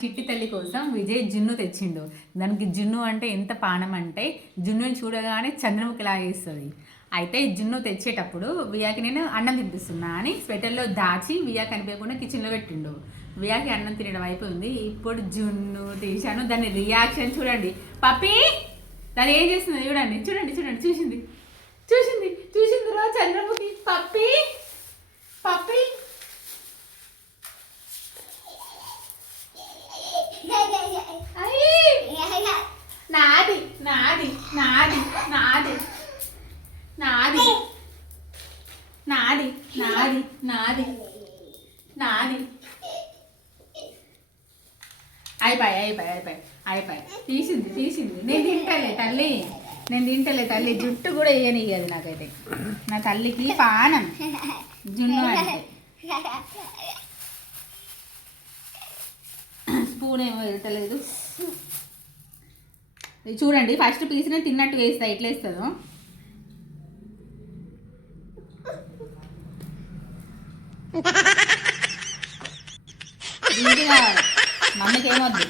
చిట్టి తల్లి కోసం విజయ్ జున్ను తెచ్చిండు. దానికి జున్ను అంటే ఎంత పానం అంటే జున్నుని చూడగానే చంద్రముఖి లాగేస్తుంది. అయితే జున్ను తెచ్చేటప్పుడు వియాకి నేను అన్నం తినిపిస్తున్నా అని స్వెటర్లో దాచి వియా కనిపించకుండా కిచెన్లో పెట్టిండు. వియాకి అన్నం తినడం అయిపోయింది. ఇప్పుడు జున్ను తీశాను. దాని రియాక్షన్ చూడండి. పప్పి దాన్ని ఏం చేస్తుంది చూడండి చూడండి చూడండి. చూసింది చూసింది చూసింది రో చంద్రముఖి. పప్పి పప్పి నాది నాది నాది నాది నాది నాది నాది నాది నాది అయిపోయి తీసింది తీసింది. నేను తింటలే తల్లి, నేను తింటలే తల్లి. జుట్టు కూడా వేయనియ్యదు నాకైతే. నా తల్లికి పానం జున్ను అంటే. స్పూన్ ఏమో వెళ్తలేదు. చూడండి ఫస్ట్ పీస్ నేను తిన్నట్టు వేస్తా. ఎట్లా వేస్తుందో మమ్మీకి ఏమొద్దు.